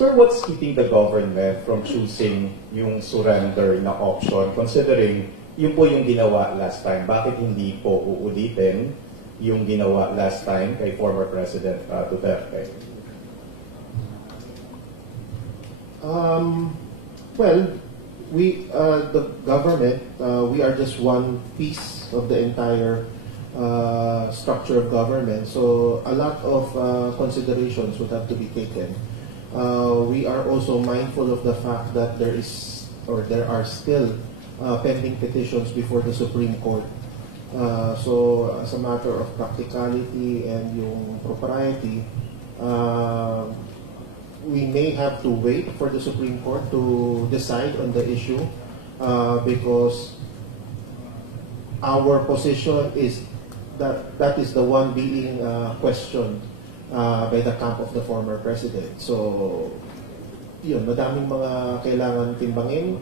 Sir, what's keeping the government from choosing yung surrender na option considering yun po yung ginawa last time? Bakit hindi po uulitin yung ginawa last time kay former President Duterte? Well, the government, we are just one piece of the entire structure of government. So a lot of considerations would have to be taken. We are also mindful of the fact that there are still pending petitions before the Supreme Court. So as a matter of practicality and yung propriety, we may have to wait for the Supreme Court to decide on the issue because our position is that is the one being questioned by the camp of the former president. So, yun, madaming mga kailangan timbangin,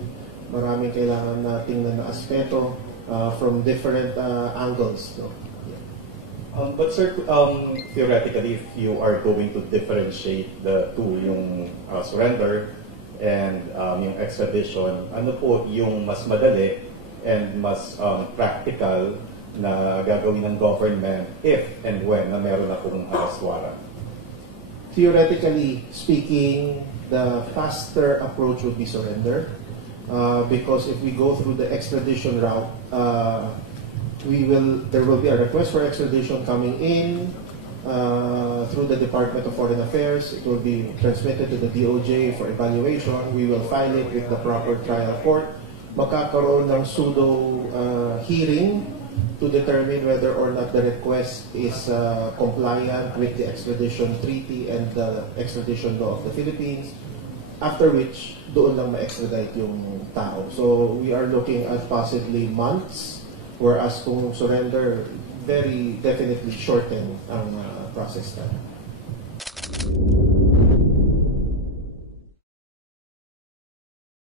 maraming kailangan na tingnan na aspeto from different angles. So, yeah. But sir, theoretically, if you are going to differentiate the two, yung surrender and yung extradition, ano po yung mas madali and mas practical na gagawin ng government if and when na meron akong arrest warrant? Theoretically speaking, the faster approach would be surrender because if we go through the extradition route, there will be a request for extradition coming in through the Department of Foreign Affairs. It will be transmitted to the DOJ for evaluation. We will file it with the proper trial court. Magkakaroon ng pseudo hearing to determine whether or not the request is compliant with the extradition treaty and the extradition law of the Philippines, after which doon lang ma-extradite yung tao. So we are looking at possibly months, whereas kung surrender, very definitely shorten ang process time.